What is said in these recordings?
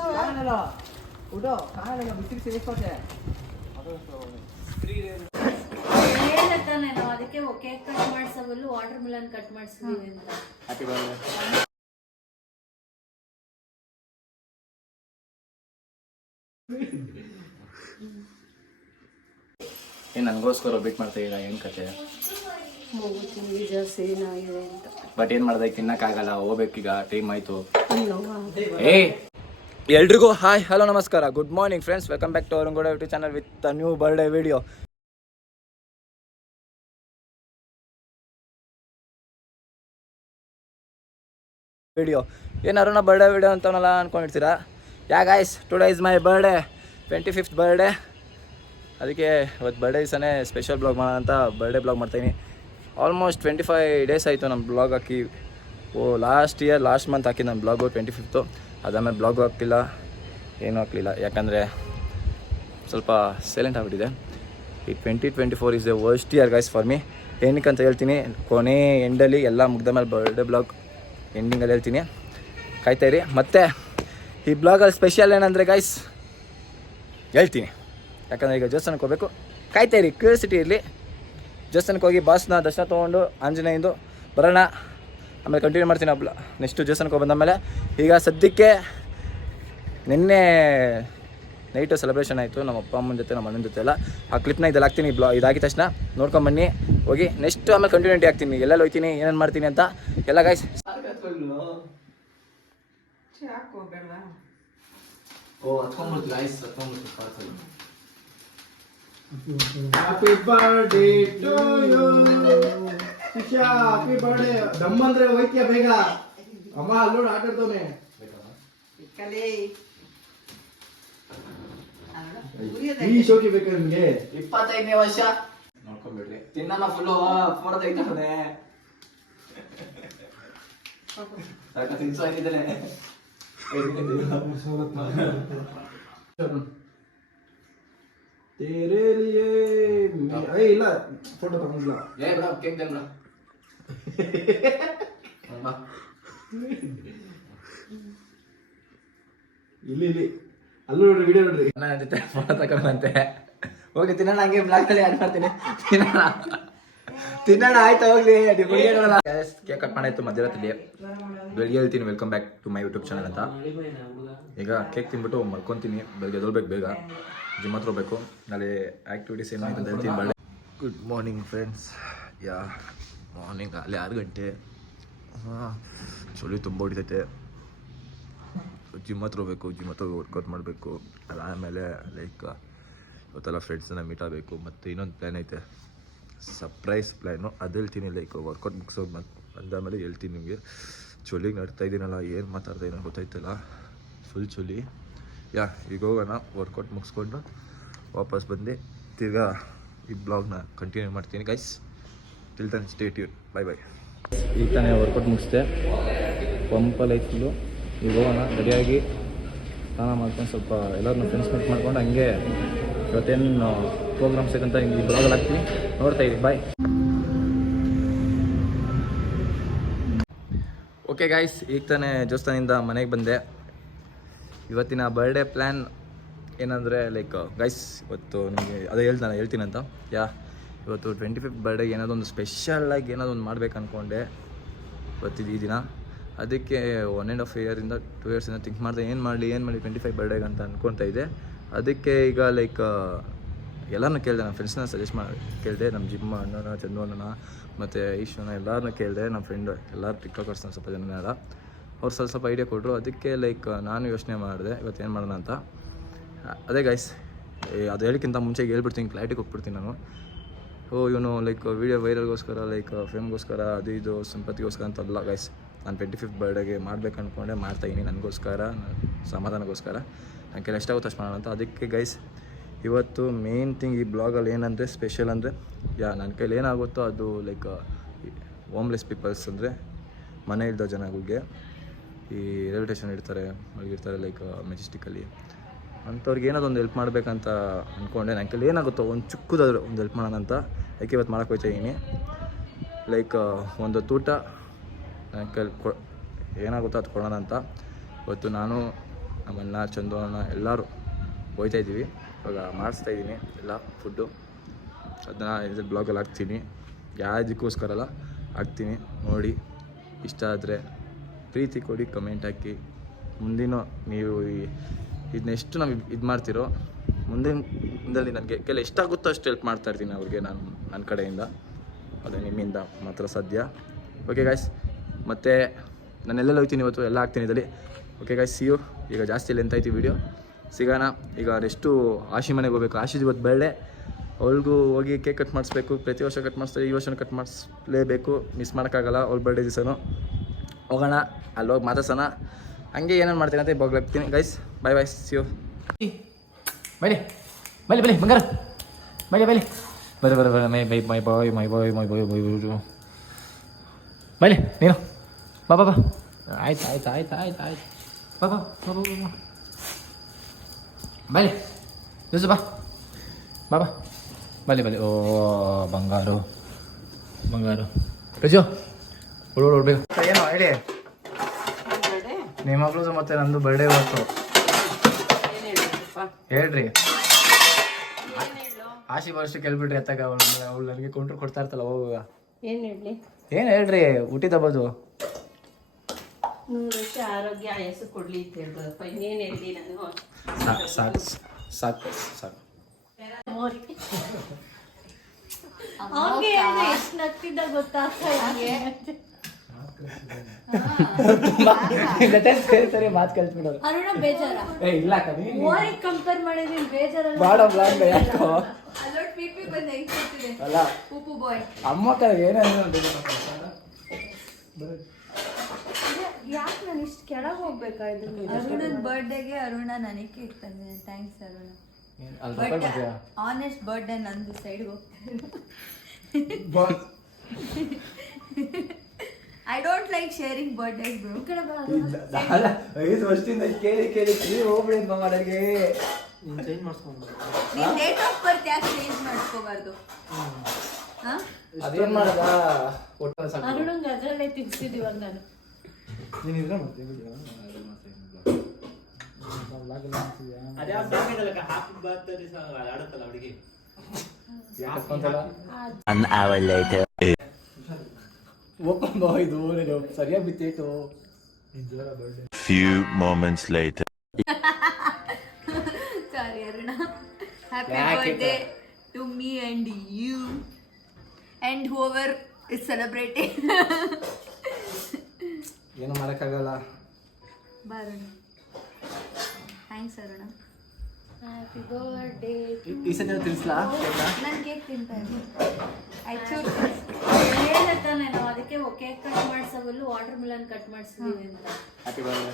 ನಾವು ಅದಕ್ಕೆ cake cut ಮಾಡಿಸೋಬಲ್ಲು ವಾಟರ್ ಮಿಲನ್ ಕಟ್ ಮಾಡಿಸಿದೀವಿ ಅಂತ. ಏನು ನನಗೋಸ್ಕರ ವೇಟ್ ಮಾಡ್ತಾ ಇದ್ದೀರಾ? ಏನು ಕತೆ? ಬಟ್ ಏನು ಮಾಡ್ದೆ, ತಿನ್ನಕ್ಕಾಗಲ್ಲ, ಹೋಗ್ಬೇಕೀಗ, ಟೈಮ್ ಆಯಿತು. ಎಲ್ರಿಗೂ ಹಾಯ್, ಹಲೋ, ನಮಸ್ಕಾರ, good morning friends. Welcome back to ಅವರಂಗೋಡ YouTube channel with new birthday video. ಏನು ಅರುಣ ಬರ್ಡೇ ವಿಡಿಯೋ ಅಂತವನಲ್ಲ ಅಂದ್ಕೊಂಡಿರ್ತೀರಾ? Yeah guys, today is my birthday, 25th birthday. ಅದಕ್ಕೆ ಇವತ್ತು ಬರ್ಡೇ ದಿವಸನೇ ಸ್ಪೆಷಲ್ ಬ್ಲಾಗ್ ಮಾಡೋಣ ಅಂತ ಬರ್ಡೇ ಬ್ಲಾಗ್ ಮಾಡ್ತಾಯಿನಿ. ಆಲ್ಮೋಸ್ಟ್ 25 ಡೇಸ್ ಆಯಿತು ನಮ್ಮ ಬ್ಲಾಗ್ ಹಾಕಿ. ಲಾಸ್ಟ್ ಮಂತ್ ಹಾಕಿ ನನ್ನ ಬ್ಲಾಗು 25th. ಅದಾದಮೇಲೆ ಬ್ಲಾಗು ಹಾಕ್ತಿಲ್ಲ, ಏನೂ ಹಾಕಲಿಲ್ಲ, ಯಾಕಂದರೆ ಸ್ವಲ್ಪ ಸೈಲೆಂಟ್ ಆಗಿಬಿಟ್ಟಿದೆ. ಈ 2024 is the worst year guys for me. ಏನಕ್ಕೆ ಅಂತ ಹೇಳ್ತೀನಿ ಕೊನೆ ಎಂಡಲ್ಲಿ, ಎಲ್ಲ ಮುಗ್ದ ಮೇಲೆ ಬರ್ಡೇ ಬ್ಲಾಗ್ ಎಂಡಿಂಗಲ್ಲಿ ಹೇಳ್ತೀನಿ, ಕಾಯ್ತಾಯಿರಿ. ಮತ್ತು ಈ ಬ್ಲಾಗಲ್ಲಿ ಸ್ಪೆಷಲ್ ಏನಂದರೆ ಗೈಸ್ ಹೇಳ್ತೀನಿ, ಯಾಕಂದರೆ ಈಗ ದೇವಸ್ಥಾನಕ್ಕೆ ಹೋಗಬೇಕು, ಕಾಯ್ತಾಯಿರಿ, ಕ್ಯೂರಿಯಾಸಿಟಿ ಇರಲಿ. ದೇವಸ್ಥಾನಕ್ಕೆ ಹೋಗಿ ಬಾಸ್ನ ದರ್ಶನ ತೊಗೊಂಡು ಆಂಜನೇಯಂದು ಬರೋಣ, ಆಮೇಲೆ ಕಂಟಿನ್ಯೂ ಮಾಡ್ತೀನಿ ಹಬ್ಬ. ನೆಕ್ಸ್ಟು ದೇವಸ್ಥಾನಕ್ಕೆ ಹೋಗಿ ಬಂದಮೇಲೆ, ಈಗ ಸದ್ಯಕ್ಕೆ ನಿನ್ನೆ ನೈಟು ಸೆಲೆಬ್ರೇಷನ್ ಆಯಿತು ನಮ್ಮ ಅಪ್ಪ ಅಮ್ಮನ ಜೊತೆ, ನಮ್ಮ ಅಣ್ಣನ ಜೊತೆ ಎಲ್ಲ. ಆ ಕ್ಲಿಪ್ನ ಇದೆಲ್ಲ ಹಾಕ್ತೀನಿ, ಇದಾಗಿದ ತಕ್ಷಣ ನೋಡ್ಕೊಂಬನ್ನಿ ಹೋಗಿ. ನೆಕ್ಸ್ಟ್ ಆಮೇಲೆ ಕಂಟಿನ್ಯೂಟಿ ಆಗ್ತೀನಿ, ಎಲ್ಲೆಲ್ಲಿ ಹೋಗ್ತೀನಿ, ಏನೇನು ಮಾಡ್ತೀನಿ ಅಂತ ಎಲ್ಲ guys. Happy birthday to you Shisha, happy birthday. ದಮ್ಮಂದ್ರೆ ಹೋಯ್ತೀಯ ಬೇಗ ಅಮ್ಮ, ಅಲ್ಲೋಡು ಆಟ ಆಡ್ತವನೆ. ಈ ಶೋಕಿ ಬೇಕಾ ನಿಮ್ಗೆ? 25ನೇ ವರ್ಷ ನೋಡ್ಕೊಂಡ್ಬಿಡ್ರಿ. ತಿನ್ನಮ್ಮ ಫುಲ್ಲು ಫೋಟೋ ತೆಗಿತಾನೆ, ತಿನ್ಸೋ ಆಗಿದ್ದಾನೆ. तेरे लिए ಇಲ್ಲ ಫೋಟೋ ತಗೊಂಡಿಲ್ಲ. ಕೇಕ್ ತಂದ್ರ ಇಲ್ಲಿ ಅಲ್ಲೂ ನೋಡ್ರಿ, ವಿಡಿಯೋ ನೋಡ್ರಿ. ನನ್ನ ಜೊತೆ ಫೋಟೋ ತಗೊಂಡಂತೆ. ಹೋಗಿ ತಿನ್ನೋಣ, ಹಂಗೆ ಬ್ಲಾಗ್ನಲ್ಲಿ ಆ್ಯಡ್ ಮಾಡ್ತೀನಿ. ತಿನ್ನೋಣ ಆಯ್ತಾ, ಹೋಗ್ಲಿ. ಕೇಕ್ ಕಟ್ ಮಾಡಾಯ್ತು ಮಧ್ಯರಾತ್ರಿ. ಬೆಳಿಗ್ಗೆ ಹೇಳ್ತೀನಿ welcome back to my YouTube channel ಅಂತ. ಈಗ ಕೇಕ್ ತಿನ್ಬಿಟ್ಟು ಮಲ್ಕೊತೀನಿ, ಬೆಳಗ್ಗೆ ಎದೊಳ್ಬೇಕು, ಬೇಗ ಜಿಮ್ ಹತ್ರ ಹೋಗ್ಬೇಕು. ನಾಳೆ ಆ್ಯಕ್ಟಿವಿಟೀಸ್ ಏನೋ ಆಯ್ತು ಅಂತ ಹೇಳ್ತೀನಿ. Birthday. Good morning friends. Morning ಅಲ್ಲಿ 6 ಗಂಟೆ. ಚಳಿ ತುಂಬ ಹೊಡಿತೈತೆ. ಜಿಮ್ ಹತ್ರ ಹೋಗ್ಬೇಕು, ಜಿಮ್ ಹತ್ರ ವರ್ಕೌಟ್ ಮಾಡಬೇಕು. ಅದಾದಮೇಲೆ ಲೈಕ್ ಇವತ್ತೆಲ್ಲ ಫ್ರೆಂಡ್ಸನ್ನ ಮೀಟ್ ಆಗಬೇಕು. ಮತ್ತು ಇನ್ನೊಂದು ಪ್ಲ್ಯಾನ್ ಐತೆ, ಸರ್ಪ್ರೈಸ್ ಪ್ಲ್ಯಾನು, ಅದು ಹೇಳ್ತೀನಿ. ಲೈಕ್ ವರ್ಕೌಟ್ ಮುಗಿಸೋದು ಬಂದಾದಮೇಲೆ ಹೇಳ್ತೀನಿ ನಿಮಗೆ. ಚಳಿಗೆ ನಡ್ತಾ ಇದ್ದೀನಲ್ಲ, ಏನು ಮಾತಾಡ್ತಾ ಏನೋ ಗೊತ್ತಾಯ್ತಲ್ಲ, ಫುಲ್ ಚಳಿ. ಈಗ ಹೋಗೋಣ, ವರ್ಕೌಟ್ ಮುಗಿಸ್ಕೊಂಡು ವಾಪಸ್ ಬಂದು ತಿರ್ಗಾ ಈ ಬ್ಲಾಗ್ನ ಕಂಟಿನ್ಯೂ ಮಾಡ್ತೀನಿ guys. Till then stay tune, bye bye. ಈಗ ತಾನೇ ವರ್ಕೌಟ್ ಮುಗಿಸ್ದೆ, ಪಂಪಲ್ಲಿ ಐತೆ ಫುಲ್ಲು. ಈಗ ಹೋಗೋಣ, ರೆಡಿಯಾಗಿ ಸ್ನಾನ ಮಾಡ್ಕೊಂಡು ಸ್ವಲ್ಪ ಎಲ್ಲರನ್ನೂ ಫ್ರೆಂಡ್ಸ್ ಮೀಟ್ ಮಾಡ್ಕೊಂಡು ಹಂಗೆ ಇವತ್ತೇನು ಪ್ರೋಗ್ರಾಮ್ಸ್ ಐತಂತ ಈ ಬ್ಲಾಗಲ್ಲಿ ಹಾಕ್ತೀನಿ, ನೋಡ್ತಾ ಇದ್ದೀನಿ. ಬಾಯ್. ಓಕೆ ಗೈಸ್, ಈಗ ತಾನೇ ದೇವಸ್ಥಾನದಿಂದ ಮನೆಗೆ ಬಂದೆ. ಇವತ್ತಿನ ಬರ್ಡೇ ಪ್ಲ್ಯಾನ್ ಏನಂದರೆ ಲೈಕ್ ಗೈಸ್, ಇವತ್ತು ನಿಮಗೆ ಅದೇ ಹೇಳ್ತೀನಂತ. ಇವತ್ತು 25th ಬರ್ಡೇಗೆ ಏನಾದೊಂದು ಸ್ಪೆಷಲಾಗಿ ಏನಾದೊಂದು ಮಾಡ್ಬೇಕು ಅಂದ್ಕೊಂಡೆ ಇವತ್ತಿದ್ದು ಈ ದಿನ. ಅದಕ್ಕೆ 1.5 ಇಯರಿಂದ 2 ಇಯರ್ಸಿಂದ ಥಿಂಕ್ ಮಾಡಿದೆ, ಏನು ಮಾಡಲಿ 25 ಬರ್ಡೇಗೆ ಅಂತ ಅಂದ್ಕೊತಾ ಇದ್ದೆ. ಅದಕ್ಕೆ ಈಗ ಲೈಕ್ ಎಲ್ಲರನ್ನೂ ಕೇಳಿದೆ, ನಮ್ಮ ಫ್ರೆಂಡ್ಸ್ನ ಸಜೆಸ್ಟ್ ಕೇಳಿದೆ. ನಮ್ಮ ಜಿಮ್ ಅಣ್ಣನ, ಚಂದು ಅಣ್ಣನ, ಮತ್ತು ಈಶ್ವರನ ಎಲ್ಲರನ್ನೂ ಕೇಳಿದೆ. ನಮ್ಮ ಫ್ರೆಂಡು ಎಲ್ಲರೂ ಟಿಕ್ಟಾಕರ್ಸ್ನ ಸ್ವಲ್ಪ ಜನ ಎಲ್ಲ, ಅವ್ರು ಸ್ವಲ್ಪ ಐಡಿಯಾ ಕೊಟ್ಟರು. ಅದಕ್ಕೆ ಲೈಕ್ ನಾನು ಯೋಚನೆ ಮಾಡಿದೆ ಇವತ್ತೇನು ಮಾಡೋಣ ಅಂತ. ಅದೇ ಗೈಸ್, ಅದು ಹೇಳಿಕ್ಕಿಂತ ಮುಂಚೆ ಹೇಳ್ಬಿಡ್ತೀನಿ, ಕ್ಲಾರಿಟಿಗೆ ಹೋಗ್ಬಿಡ್ತೀನಿ ನಾನು. ಇವನು ಲೈಕ್ ವೀಡಿಯೋ ವೈರಲ್ಗೋಸ್ಕರ, ಲೈಕ್ ಫೇಮ್ಗೋಸ್ಕರ, ಅದು ಇದು ಸಂಪತ್ತಿಗೋಸ್ಕರ ಅಂತಲ್ಲ ಗೈಸ್. ನಾನು 25th ಬರ್ಡೇಗೆ ಮಾಡ್ಬೇಕು ಅಂದ್ಕೊಂಡೆ, ಮಾಡ್ತಾಯಿದ್ದೀನಿ. ನನಗೋಸ್ಕರ, ಸಮಾಧಾನಗೋಸ್ಕರ, ನನ್ನ ಕೈಲಿ ಎಷ್ಟಾಗುತ್ತೆ ಅಷ್ಟು ಮಾಡೋಣ ಅಂತ. ಅದಕ್ಕೆ ಗೈಸ್ ಇವತ್ತು ಮೇನ್ ಥಿಂಗ್ ಈ ಬ್ಲಾಗಲ್ಲಿ ಏನಂದರೆ ಸ್ಪೆಷಲ್ ಅಂದರೆ, ನನ್ನ ಕೈಲಿ ಏನಾಗುತ್ತೋ ಅದು ಲೈಕ್ ಹೋಮ್ಲೆಸ್ ಪೀಪಲ್ಸ್, ಅಂದರೆ ಮನೆ ಇಲ್ದ ಜನಗಳಿಗೆ, ಈ ರೈಲ್ವೆ ಸ್ಟೇಷನ್ ಇರ್ತಾರೆ, ಮಲಗಿರ್ತಾರೆ ಲೈಕ್ ಮೆಜೆಸ್ಟಿಕಲ್ಲಿ, ಅಂಥವ್ರಿಗೆ ಏನಾದೊಂದು ಹೆಲ್ಪ್ ಮಾಡಬೇಕಂತ ಅಂದ್ಕೊಂಡೆ. ನನ್ನ ಕೈಲಿ ಏನಾಗುತ್ತೋ ಒಂದು ಚಿಕ್ಕದಾದರೂ ಒಂದು ಹೆಲ್ಪ್ ಮಾಡೋಣ ಅಂತ. ಅದಕ್ಕೆ ಇವತ್ತು ಮಾಡೋಕ್ಕೆ ಹೋಗ್ತಾಯಿದ್ದೀನಿ. ಲೈಕ್ ಒಂದು ಊಟ ನನ್ನ ಕೈಲಿ ಏನಾಗುತ್ತೋ ಅದು ಕೊಡೋಣ ಅಂತ. ಇವತ್ತು ನಾನು ನಮ್ಮ ಅಣ್ಣ ಚಂದು ಅಣ್ಣ ಎಲ್ಲರೂ ಹೋಗ್ತಾಯಿದ್ದೀವಿ. ಇವಾಗ ಮಾಡಿಸ್ತಾಯಿದ್ದೀನಿ ಎಲ್ಲ ಫುಡ್ಡು. ಅದನ್ನ ಇದ್ರ ಬ್ಲಾಗಲ್ಲಿ ಹಾಕ್ತೀನಿ. ಯಾವುದಕ್ಕೋಸ್ಕರಲ್ಲ ಹಾಕ್ತೀನಿ, ನೋಡಿ. ಇಷ್ಟ ಆದರೆ ಪ್ರೀತಿ ಕೊಡಿ, ಕಮೆಂಟ್ ಹಾಕಿ. ಮುಂದಿನ ನೀವು ಇದನ್ನೆಷ್ಟು ನಾವು ಇದು ಮಾಡ್ತಿರೋ ಮುಂದಿನದಲ್ಲಿ ನನಗೆ ಕೆಲ ಎಷ್ಟಾಗುತ್ತೋ ಅಷ್ಟು ಹೆಲ್ಪ್ ಮಾಡ್ತಾಯಿರ್ತೀನಿ ಅವ್ರಿಗೆ ನಾನು ನನ್ನ ಕಡೆಯಿಂದ. ಅದು ನಿಮ್ಮಿಂದ ಮಾತ್ರ ಸಾಧ್ಯ. ಓಕೆ ಗಾಯ್ಸ್, ಮತ್ತು ನಾನು ಎಲ್ಲೆಲ್ಲ ಹೋಗ್ತೀನಿ ಇವತ್ತು ಎಲ್ಲ ಹಾಕ್ತೀನಿ ಇದರಲ್ಲಿ. Okay guys, see you. ಈಗ ಜಾಸ್ತಿ ಲೆಂತ್ ಆಯ್ತು ವಿಡಿಯೋ, ಸಿಗೋಣ. ಈಗ ನೆಕ್ಸ್ಟು ಆಶಿ ಮನೆಗೆ ಹೋಗ್ಬೇಕು. ಆಶಿದು ಇವತ್ತು ಬರ್ಡೇ, ಅವ್ಳಿಗೂ ಹೋಗಿ ಕೇಕ್ ಕಟ್ ಮಾಡಿಸ್ಬೇಕು. ಪ್ರತಿ ವರ್ಷ ಕಟ್ ಮಾಡಿಸ್ತಾರೆ, ಈ ವರ್ಷ ಕಟ್ ಮಾಡಿಸ್ಲೇಬೇಕು, ಮಿಸ್ ಮಾಡೋಕ್ಕಾಗಲ್ಲ. ಅವ್ಳ ಬರ್ಡೇ ದಿವಸನೂ ಹೋಗೋಣ, ಅಲ್ಲಿ ಹೋಗಿ ಮಾತಾಡ್ಸೋಣ. ಹಂಗೆ ಏನೇನು ಮಾಡ್ತೀನಿ ಅಂತ ಇವಾಗ ಹೋಗ್ತೀನಿ guys. Bye bye, see you. ಬೈಲಿ ಬೈಲಿ ಬೈಲಿ ಬಂಗಾರ, ಬೈಲಿ ಬೈಲಿ ಬರ ಬರ ಬರ ಮೈ by my bye my bye my bye by ಬೈಲಿ ನೀನು ಬಾ ಬಾ ಬಾ. ಆಯ್ತು ಆಯ್ತು ಆಯ್ತು ಆಯ್ತು ಆಯ್ತು ಬಾ ಬಾ ಬಾ ಬಾ ಬಾ ಬೈಲಿ ದಿವಸ ಬಾ ಬಾ ಬಾ ಬಲಿ ಬಲಿ. ಓ ಬಂಗಾರು ಬಂಗಾರು ರಜು ಹುಡುಗರು ಏನೋ ಹೇಳಿ. ನಿಮ್ಮ ಮಗಳದು ಮತ್ತೆ ನಂದು ಬರ್ಡೇ ಇವತ್ತು, ಹೇಳ್ರಿ. ಆಶಿ ವರ್ಷ ಕೇಳ್ಬಿಟ್ರಿ ಎತ್ತಾಗ ಅವಳು ನನಗೆ ಕೌಂಟ್ರ್ ಕೊಡ್ತಾ ಇರ್ತಲ್ಲ ಹೋಗುವಾಗ. ಏನ್ ಹೇಳಿ? ಏನು ಹೇಳ್ರಿ, ಹುಟ್ಟಿದ ಹಬ್ಬದು 100 ವರ್ಷ ಆರೋಗ್ಯ ಆಯಸ್ಸು ಕೊಡ್ಲಿ ಅಂತ ಹೇಳ್ಬೋದಪ್ಪ. ಇನ್ನೇನು ಹೇಳಿ ನಾನು? ಸಾಕು ಸಾಕು ಸಾಕು. ಅವ್ನಿಗೆ ಎಷ್ಟು ನಗ್ತಿದ್ದ ಗೊತ್ತಾ? ಸರಿ ಮಾತು ಕಲ್ತ್ಬಿಡೋದು. ಅರುಣ ಬೇಜಾರ? ಏ ಇಲ್ಲ ಓರಿಗೆ ಕಂಪೇರ್ ಮಾಡಿದ್ರೆ ಬೇಜಾರಲ್ಲ. ಬಾಡ ಬ್ಲಾಗ್ ಯಾಕೋ ಅಲ್ಲೋಟ್ ಪಿಪಿ ಬಂದ ಹೆಂಗ್ತಿದೆ ಅಲ್ಲ ಉಪ್ಪು ಬಾಯ್ ಅಮ್ಮ ಕಡೆ ಏನಾದ್ರು ಯಾಕೆ ನಾನು ಇಷ್ಟು ಕೆಳಗೆ ಹೋಗ್ಬೇಕಾಯ್ತು? ಅರುಣನ್ ಬರ್ಡೇಗೆ ಅರುಣ ನನಗೆ ಕೇಕ್ ತಂದಿದೆ. ಥ್ಯಾಂಕ್ಸ್ ಅರುಣ. ಆನೆಸ್ಟ್ ಬರ್ಡೇ ನಂದು ಸೈಡ್ ಹೋಗ್ತಾರೆ. I don't like sharing birthdays bro. 5 ವರ್ಷದಿಂದ ಕೇಳಿ ಕೇಳಿ ಹೋಗ್ಬಿಡಿ ನನಗೆ. ನೀನ್ ಡೇಟ್ ಆಫ್ ಬರ್ತ್ ಯಾಕೆ ಚೇಂಜ್ ಮಾಡ್ಕೋಬಾರ್ದು? ಅದೇನ್ ಮಾಡದ ಅರುಣಂಗೆ ಅದರಲ್ಲೇ ತಿನ್ಸಿದೀವಾಗ ನಾನು. An hour later. ಇದು ಸರಿಯಾಗಿ ಬಿತ್ತೇಟು. Few moments later. Sorry Aruna. Happy birthday to me and you and whoever is celebrating. ಏನು ಮಾಡೋಕ್ಕಾಗಲ್ಲ. ಬಾರುಣ. ಥ್ಯಾಂಕ್ಸ್ ಅರುಣ. Happy birthday. ಈ ಸತಿ ತಿಳಿಸ್ಲಾ? ನಾನು ಕೇಕ್ ತಿಂತಾ ಇದ್ದೀನಿ. ಹೇಳಿದೆ ತಾನೆ ನಾವು ಅದಕ್ಕೆ ಕೇಕ್ ಕಟ್ ಮಾಡಿಸೋವಲ್ಲೂ ವಾಟರ್ ಮಿಲನ್ ಕಟ್ ಮಾಡಿಸಿದೀವಿ ಅಂತ. Happy birthday.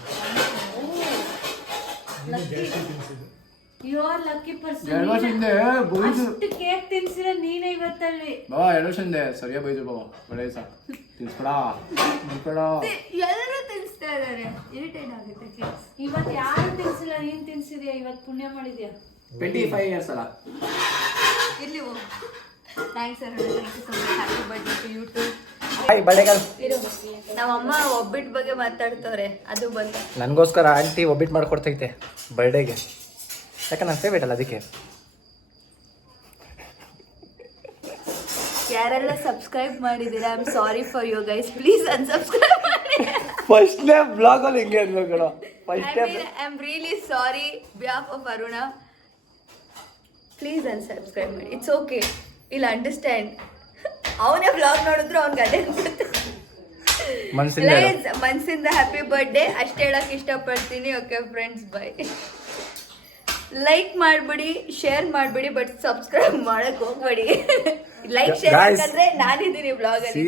You are lucky person. 2 ವರ್ಷದಿಂದ ಬೈದು ಅಷ್ಟು ಕೇಕ್ ತಿನ್ಸಿರ ನೀನೇ ಇವತ್ತಲ್ಲಿ. ಬಾಬಾ 2 ವರ್ಷದಿಂದ ಸರಿಯಾ ಬೈದು ಬಾಬಾ ಬಡೇ ಸಾ ತಿನ್ಸ್ಕೊಡ ತಿನ್ಸ್ಕೊಡ. ಎಲ್ಲರೂ ತಿನ್ಸ್ತಾ ಇದ್ದಾರೆ, ಇರಿಟೇಟ್ ಆಗುತ್ತೆ ಕೇಕ್ಸ್. ಇವತ್ತು ಯಾರು ತಿನ್ಸಿಲ್ಲ, ನೀನ್ ತಿನ್ಸಿದ್ಯಾ. ಇವತ್ತು ಪುಣ್ಯ ಮಾಡಿದ್ಯಾ. 25 ಇಯರ್ಸ್ ಅಲ್ಲ. ಇರ್ಲಿ ಹೋಗು. Thanks Aruna. Thank you so much. Happy birthday to you too. Hi ಬಳೆಗಾಲ. ನಮ್ಮಮ್ಮ ಒಬ್ಬಿಟ್ಟು ಬಗ್ಗೆ ಮಾತಾಡ್ತವ್ರೆ, ಅದು ಬಂದ. ನನಗೋಸ್ಕರ ಆಂಟಿ ಒಬ್ಬಿಟ್ಟು ಮಾಡ್ಕೊಡ್ತೈತೆ ಬರ್ಡೇಗೆ. ಯಾಕಂದ್ರೆ ನಾನು ಫೇವ್ರೇಟ್ ಅಲ್ಲ ಅದಕ್ಕೆ. ಯಾರೆಲ್ಲ ಸಬ್ಸ್ಕ್ರೈಬ್ ಮಾಡಿದ್ದೀರಾ, I am sorry for you guys. Please unsubscribe ಮಾಡಿ. ಫಸ್ಟ್ನೇ ಬ್ಲಾಗಲ್ಲಿ ಹಿಂಗೆ ಅನ್ಬೇಕು ಕಣ. I am really sorry behalf of Aruna. Please unsubscribe ಮಾಡಿ. ಇಟ್ಸ್ ಓಕೆ, ಇಲ್ಲ ಅಂಡರ್ಸ್ಟ್ಯಾಂಡ್. ಅವನೇ ಬ್ಲಾಗ್ ನೋಡಿದ್ರು ಅವ್ನಿಗೆ ಅದೇ ಅನ್ಸುತ್ತೆ. ಮನ್ಸಿಂದ ಹ್ಯಾಪಿ ಬರ್ಡೇ ಅಷ್ಟೇ ಹೇಳಕ್ ಇಷ್ಟಪಡ್ತೀನಿ. Okay friends, bye. ಲೈಕ್ ಮಾಡ್ಬಿಡಿ, ಶೇರ್ ಮಾಡ್ಬಿಡಿ, ಬಟ್ ಸಬ್ಸ್ಕ್ರೈಬ್ ಮಾಡಕ್ ಹೋಗ್ಬೇಡಿ. ಲೈಕ್ ಶೇರ್ ಯಾಕಂದ್ರೆ ನಾನಿದ್ದೀನಿ ಬ್ಲಾಗ್ ಅಲ್ಲಿ.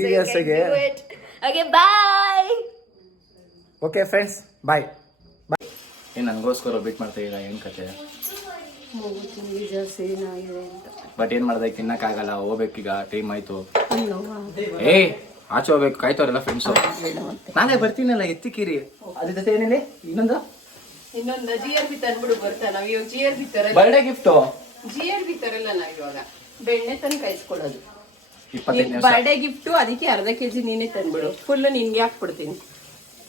Okay bye. Okay friends, bye bye. ಏನು ನನಗೋಸ್ಕರ ಒಬ್ಬಿಟ್ಟು ಮಾಡ್ತಾ ಇಲ್ಲ, ಏನು ಕತೆ? ಬಟ್ ಏನು ಮಾಡ್ದೆ, ತಿನ್ನಕ್ಕಾಗಲ್ಲ. ಹೋಗ್ಬೇಕೀಗ, ಟೈಮ್ ಆಯ್ತು. ಏ ಆಚೆ ಹೋಗ್ಬೇಕು, ಕಾಯ್ತವ್ರೆಲ್ಲ ಫ್ರೆಂಡ್ಸು. ನಾನೇ ಬರ್ತೀನಲ್ಲ, ಎತ್ತಿಕಿರಿ. ಅದ್ರ ಜೊತೆ ಏನಿದೆ ಇನ್ನೊಂದು GRB ತಂದ್ಬಿಡು ಬರ್ತಾ. ನಾವ್ ಇವಾಗ GRB ತರಲ್ಲ. ಬರ್ಡೇ ಗಿಫ್ಟು GRB ತರಲ್ಲ ನಾವ್ ಇವಾಗ. ಬೆಣ್ಣೆ ತಂದು ಕಾಯಿಸ್ಕೊಳ್ಳೋದು. 25 ನಿಮಿಷ ಬರ್ಡೇ ಗಿಫ್ಟು, ಅದಕ್ಕೆ ಅರ್ಧ ಕೆಜಿ ನೀನೇ ತಂದ್ಬಿಡು. ಫುಲ್ ನಿನ್ಗೆ ಹಾಕ್ಬಿಡ್ತೀನಿ.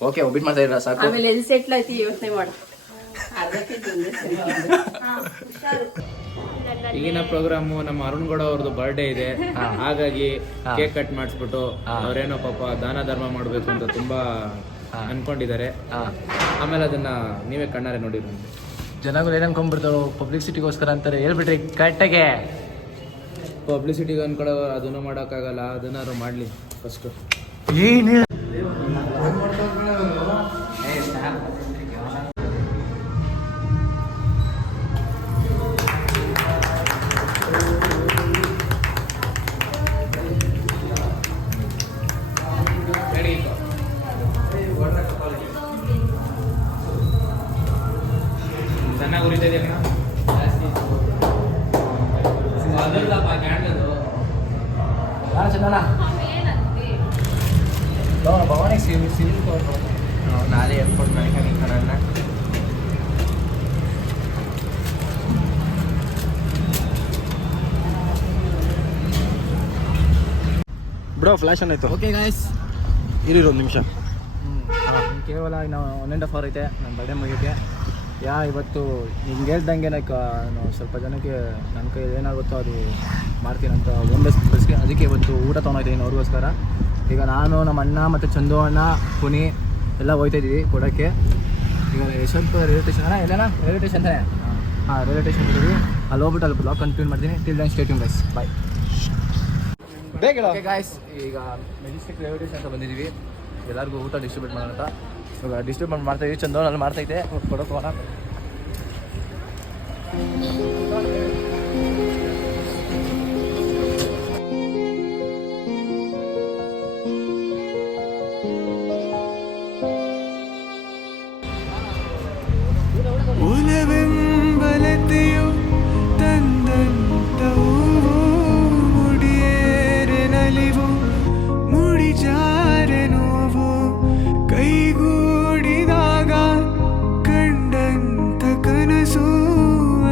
ಓಕೆ ಒಬ್ಬಿಟ್ಟು ಮಾಡ್ತಾ ಇರ ಸಾಕು. ಆಮೇಲೆ ಎಲ್ಲಿ ಸೆಟ್ಲ್ ಆಯ್ತು ಯೋಚನೆ ಮಾಡು. ಅರ್ಧ ಕೆಜಿ ಒಂದೇ ಸರಿ ಹುಷಾರು. ಈಗಿನ ಪ್ರೋಗ್ರಾಮು ನಮ್ಮ ಅರುಣ್ ಗೌಡ ಅವ್ರದ್ದು ಬರ್ಡೇ ಇದೆ, ಹಾಗಾಗಿ ಕೇಕ್ ಕಟ್ ಮಾಡಿಸ್ಬಿಟ್ಟು ಅವ್ರೇನೋ ಪಾಪ ದಾನ ಧರ್ಮ ಮಾಡಬೇಕು ಅಂತ ತುಂಬಾ ಅನ್ಕೊಂಡಿದ್ದಾರೆ. ಆಮೇಲೆ ಅದನ್ನ ನೀವೇ ಕಣ್ಣಾರೆ ನೋಡಿರಿ. ಜನಗಳು ಏನು ಅನ್ಕೊಂಡ್ಬಿಡ್ತಾರೋ ಪಬ್ಲಿಸಿಟಿಗೋಸ್ಕರ ಅಂತಾರೆ, ಹೇಳ್ಬಿಟ್ರಿ ಕರೆಕ್ಟಾಗೆ. ಪಬ್ಲಿಸಿಟಿಗೆ ಅನ್ಕೊಳ್ಳೋ ಅದನ್ನು ಮಾಡೋಕ್ಕಾಗಲ್ಲ, ಅದನ್ನಾರು ಮಾಡಲಿ ಫಸ್ಟು. ಏನು ಚೆನ್ನಾಗಿ ಉರಿತಾ ಇದೆಯಲ್ಲ ಅದಲ್ಲಪ್ಪ ಕ್ಯಾಂಡಲ್ ಚಂದನ ಭವಾನಿ ಸಿವಿಲ್ ನಾಳೆ ಏರ್ಪೋರ್ಟ್ ಮನೆಕಣ್ಣ ಬ್ರೋ ಫ್ಲಾಶ್ ಆನ್ ಆಯ್ತು. ಓಕೆ ಗಾಯ್ಸ್, ಇರಿ ಒಂದು ನಿಮಿಷ. ಕೇವಲ ಇನ್ನು 1.5 hour ಐತೆ ನನ್ನ ಬರ್ಡೇ ಮುಗಿಯೋಕ್ಕೆ. ಇವತ್ತು ನಿಮ್ಗೆ ಹೇಳ್ದಂಗೆ ನಾನು ಸ್ವಲ್ಪ ಜನಕ್ಕೆ ನನ್ನ ಕೈ ಏನಾಗುತ್ತೋ ಅದು ಮಾಡ್ತೀನಿ ಅಂತ ಒಂದಷ್ಟು ಅದಕ್ಕೆ ಇವತ್ತು ಊಟ ತೊಗೊಂಡಿದ್ದೀನಿ ಅವ್ರಿಗೋಸ್ಕರ. ಈಗ ನಾನು ನಮ್ಮ ಅಣ್ಣ ಮತ್ತು ಚಂದು ಅಣ್ಣ ಪುನಿ ಎಲ್ಲ ಹೋಗ್ತಾಯಿದ್ದೀವಿ ಕೊಡೋಕ್ಕೆ. ಈಗ ಯಶವಂತಪುರ ರೈಲ್ವೆ ಸ್ಟೇಷನ್ ಎಲ್ಲೇನಾ ರೈಲ್ವೆ ಸ್ಟೇಷನ್ ತಾನೆ? ಹಾಂ, ರೈಲ್ವೆ ಸ್ಟೇಷನ್ ಇದ್ದೀವಿ. ಅಲ್ಲಿ ಹೋಗ್ಬಿಟ್ಟು ಅಲ್ಲಿ ಬ್ಲಾಗ್ ಕಂಟಿನ್ಯೂ ಮಾಡ್ತೀನಿ. Till then stay tuned guys, bye. Okay guys, ಈಗ ಮೆಜೆಸ್ಟಿಕ್ ರೈಲ್ವೆ ಸ್ಟೇಷನ್ ಅಂತ ಬಂದಿದ್ದೀವಿ. ಎಲ್ಲರಿಗೂ ಊಟ ಡಿಸ್ಟ್ರಿಬ್ಯೂಟ್ ಮಾಡೋಣ ಅಂತ. ಇವಾಗ ಡಿಸ್ಟ್ರಿಬ್ಯೂಟ್ ಮಾಡ್ತಾಯಿದ್ದೀವಿ. ಚಂದೋನ್ ಅಲ್ಲಿ ಮಾಡ್ತೈತೆ, ಕೊಡೋಕೆ ಹೋಗೋಣ. ಉಲವೆಂಬಲತೆಯು ತಂದಂತವು ಮುಡಿಯೇರೆ ನಲಿವು ಮುಡಿಜಾರೆ ನೋವು ಕೈಗೂಡಿದಾಗ ಕಂಡಂತ ಕನಸು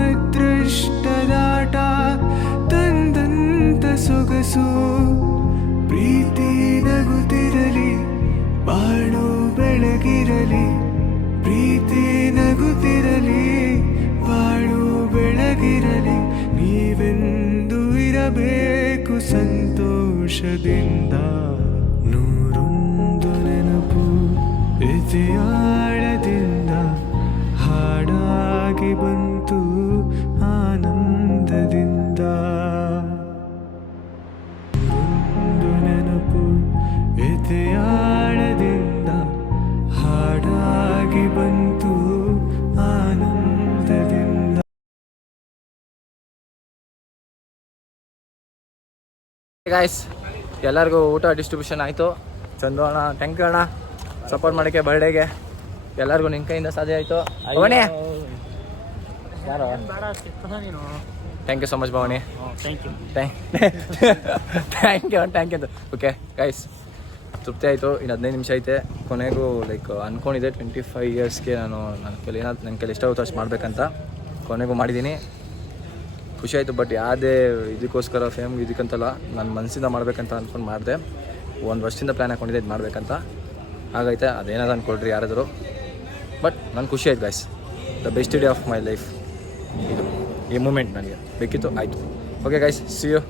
ಅದೃಷ್ಟದಾಟ ತಂದಂತ ಸೊಗಸು ಪ್ರೀತಿ ನಗುತ್ತಿರಲಿ ಬಾಳು ಬೆಳಗಿರಲಿ ಪ್ರೀತಿ ನಗುತ್ತಿರಲಿ ಬಾಳು ಬೆಳಗಿರಲಿ ನೀವೆಂದು ಇರಬೇಕು ಸಂತೋಷದಿಂದ ನೂರೊಂದು ನೆನಪು ಎದೆಯಾಳದಿಂದ ಹಾಡಾಗಿ ಬಂತು ಆನಂದದಿಂದ ನೂರೊಂದು ನೆನಪು ಎದೆಯಾಳದಿಂದ ಹಾಡಾಗಿ ಬಂತು ಆನಂದದಿಂದ. ಗಾಯ್ಸ್, ಎಲ್ಲರಿಗೂ ಊಟ ಡಿಸ್ಟ್ರಿಬ್ಯೂಷನ್ ಆಯಿತು. ಚಂದು ಅಣ್ಣ, ಥ್ಯಾಂಕ್ ಯು ಅಣ್ಣ ಸಪೋರ್ಟ್ ಮಾಡೋಕ್ಕೆ ಬರ್ಡೇಗೆ. ಎಲ್ಲರಿಗೂ ನಿನ್ನ ಕೈಯಿಂದ ಸಾಧ್ಯ ಆಯಿತು. Bhavani, thank you so much Bhavani. Thank you ಅಂತ. ಓಕೆ ಗೈಸ್, ತೃಪ್ತಿ ಆಯಿತು. ಇನ್ನು 15 ನಿಮಿಷ ಐತೆ. ಕೊನೆಗೂ ಅಂದ್ಕೊಂಡಿದ್ದೆ 25 ಇಯರ್ಸ್ಗೆ ನಾನು ನನ್ನ ಕೈಲಿ ಎಷ್ಟಾಗುತ್ತೋ ಅಷ್ಟು ಮಾಡಬೇಕಂತ. ಕೊನೆಗೂ ಮಾಡಿದ್ದೀನಿ. ಖುಷಿ ಆಯಿತು. ಬಟ್ ಯಾವುದೇ ಇದಕ್ಕೋಸ್ಕರ ಫೇಮ್ ಇದಕ್ಕಂತಲ್ಲ, ನನ್ನ ಮನಸ್ಸಿಂದ ಮಾಡಬೇಕಂತ ಅಂದ್ಕೊಂಡು ಮಾಡಿದೆ. 1 ವರ್ಷದಿಂದ ಪ್ಲ್ಯಾನ್ ಹಾಕ್ಕೊಂಡಿದ್ದೆ ಇದು ಮಾಡಬೇಕಂತ. ಹಾಗೈತೆ, ಅದೇನಾದ್ರು ಅಂದ್ಕೊಳ್ರಿ ಯಾರಾದರೂ. ಬಟ್ ನನಗೆ ಖುಷಿ ಆಯ್ತು guys. The best day of my life ಇದು. ಈ ಮೂಮೆಂಟ್ ನನಗೆ ಬೇಕಿತ್ತು, ಆಯಿತು. ಓಕೆ ಗೈಸ್, ಸಿ ಯು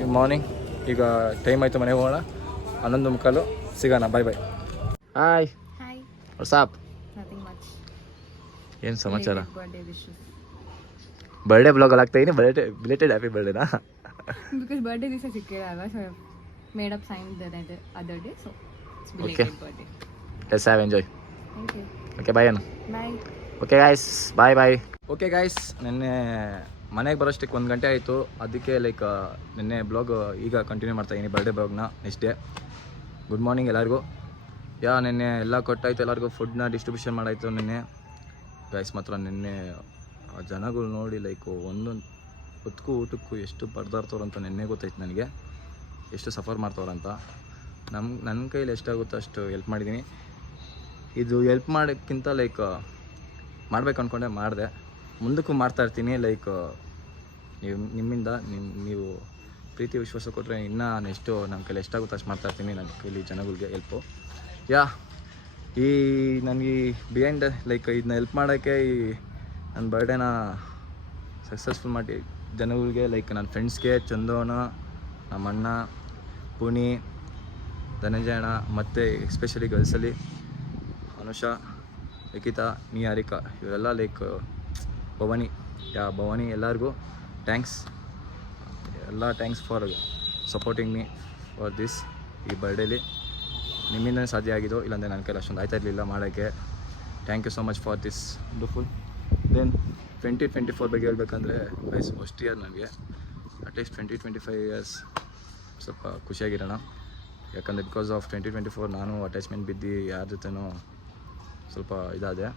ಈ ಮಾರ್ನಿಂಗ್. ಈಗ ಟೈಮ್ ಆಯಿತು, ಮನೆಗೆ ಹೋಗೋಣ. 11:15 ಸಿಗೋಣ. ಬಾಯ್ ಬಾಯ್. ಹಾಯ್, ವಾಟ್ಸಾಪ್, ಏನು ಸಮಾಚಾರ? ಬರ್ಡೇ ಬ್ಲಾಗಲ್ಲಿ ಆಗ್ತಾಯಿದ್ದೀನಿ. ಬಿಲೇಟೆಡ್ ಹ್ಯಾಪಿ ಬರ್ಡೇನಾ? Because birthday ದಿವಸ ಸಿಕ್ಕಿರಲ್ಲ, so I made up sign the other day, so it's belated birthday. Let's have enjoy. Thank you. Okay bye ಅಣ್ಣ. Bye. Okay guys, bye bye. Okay guys, ನಿನ್ನೆ ಮನೆಗೆ ಬರೋಷ್ಟಕ್ಕೆ 1 ಗಂಟೆ ಆಯಿತು. ಅದಕ್ಕೆ ನಿನ್ನೆ ಬ್ಲಾಗ್ ಈಗ ಕಂಟಿನ್ಯೂ ಮಾಡ್ತಾಯಿದ್ದೀನಿ, ಬರ್ಡೇ ಬ್ಲಾಗ್ನ. Next day. ಗುಡ್ ಮಾರ್ನಿಂಗ್ ಎಲ್ಲರಿಗೂ. ನಿನ್ನೆ ಎಲ್ಲ ಕೊಟ್ಟಾಯಿತು, ಎಲ್ಲರಿಗೂ ಫುಡ್ನ ಡಿಸ್ಟ್ರಿಬ್ಯೂಷನ್ ಮಾಡಾಯಿತು ನಿನ್ನೆ ಗೈಸ್. ಮಾತ್ರ ನಿನ್ನೆ ಜನಗಳು ನೋಡಿ ಒಂದೊಂದು ಹೊತ್ತಿಗೂ ಊಟಕ್ಕೂ ಎಷ್ಟು ಪರದಾಡ್ತವ್ರಂತ ನಿನ್ನೆ ಗೊತ್ತಾಯ್ತು ನನಗೆ, ಎಷ್ಟು ಸಫರ್ ಮಾಡ್ತವ್ರಂತ. ನನ್ನ ಕೈಲಿ ಎಷ್ಟಾಗುತ್ತೋ ಅಷ್ಟು ಹೆಲ್ಪ್ ಮಾಡಿದ್ದೀನಿ. ಇದು ಹೆಲ್ಪ್ ಮಾಡೋಕ್ಕಿಂತ ಮಾಡ್ಬೇಕು ಅಂದ್ಕೊಂಡೆ ಮಾಡಿದೆ. ಮುಂದಕ್ಕೂ ಮಾಡ್ತಾಯಿರ್ತೀನಿ. ನಿಮ್ಮಿಂದ ನೀವು ಪ್ರೀತಿ ವಿಶ್ವಾಸ ಕೊಟ್ಟರೆ ಇನ್ನೂ ನೆಕ್ಸ್ಟು ನನ್ನ ಕೈಲಿ ಎಷ್ಟಾಗುತ್ತೋ ಅಷ್ಟು ಮಾಡ್ತಾಯಿರ್ತೀನಿ. ನನ್ನ ಕೈಲಿ ಜನಗಳಿಗೆ ಹೆಲ್ಪು. ಈ ನನಗೆ ಬಿಹೈಂಡ್ ಲೈಕ್ ಇದನ್ನ ಹೆಲ್ಪ್ ಮಾಡೋಕ್ಕೆ ಈ ನನ್ನ ಬರ್ಡೇನ ಸಕ್ಸಸ್ಫುಲ್ ಮಾಡಿ ಜನಗಳಿಗೆ ಲೈಕ್ ನನ್ನ ಫ್ರೆಂಡ್ಸ್ಗೆ ಚಂದೋಣ, ನಮ್ಮ ಅಣ್ಣ, ಪುನಿ, ಧನಂಜಯ ಅಣ್ಣ, ಮತ್ತು ಎಸ್ಪೆಷಲಿ ಗರ್ಲ್ಸಲ್ಲಿ ಅನುಷಾ, ಲಿಖಿತಾ, ನಿಹಾರಿಕಾ, ಇವರೆಲ್ಲ ಲೈಕ್ ಭವಾನಿ ಎಲ್ಲರಿಗೂ ಥ್ಯಾಂಕ್ಸ್. ಎಲ್ಲ thanks for supporting me for this ಈ ಬರ್ಡೇಲಿ. ನಿಮ್ಮಿಂದನೇ ಸಾಧ್ಯ ಆಗಿದ್ದು, ಇಲ್ಲಾಂದರೆ ನನ್ನ ಕೈಲಿ ಅಷ್ಟೊಂದು ಆಯ್ತಾ ಇರಲಿಲ್ಲ ಮಾಡೋಕ್ಕೆ. Thank you so much for this wonderful. Then 2024 ಬಗ್ಗೆ ಹೇಳ್ಬೇಕಂದ್ರೆ ಗೈಸ್ ಫಸ್ಟ್ ಇಯರ್ ನನಗೆ ಅಟ್ಲೀಸ್ಟ್ 20-25 ಇಯರ್ಸ್ ಸ್ವಲ್ಪ ಖುಷಿಯಾಗಿರೋಣ. ಯಾಕಂದರೆ ಬಿಕಾಸ್ ಆಫ್ 2024 ನಾನು ಅಟ್ಯಾಚ್ಮೆಂಟ್ ಬಿದ್ದು ಯಾರ ಜೊತೆನೂ ಸ್ವಲ್ಪ ಇದಾದೆ.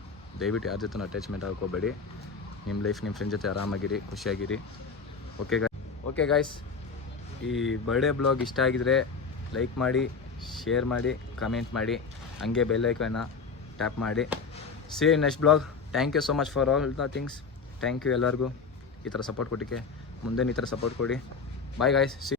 ದಯವಿಟ್ಟು ಯಾರ ಜೊತೆನೂ ಅಟ್ಯಾಚ್ಮೆಂಟ್ ಹಾಕೋಬೇಡಿ. ನಿಮ್ಮ ಲೈಫ್ ನಿಮ್ಮ ಫ್ರೆಂಡ್ ಜೊತೆ ಆರಾಮಾಗಿರಿ, ಖುಷಿಯಾಗಿರಿ. ಓಕೆ ಗಾಯ್ಸ್, ಈ ಬರ್ಡೇ ಬ್ಲಾಗ್ ಇಷ್ಟ ಆಗಿದರೆ ಲೈಕ್ ಮಾಡಿ, ಶೇರ್ ಮಾಡಿ, ಕಮೆಂಟ್ ಮಾಡಿ, ಹಂಗೆ ಬೆಲ್ ಐಕಾನ್ನ ಟ್ಯಾಪ್ ಮಾಡಿ. See next blog. Thank you so much for all the things. Thank you ಎಲ್ಲರಿಗೂ ಈ ಥರ ಸಪೋರ್ಟ್ ಕೊಟ್ಟಿಕ್ಕೆ. ಮುಂದೆ ಈ ಥರ ಸಪೋರ್ಟ್ ಕೊಡಿ. Bye guys, C.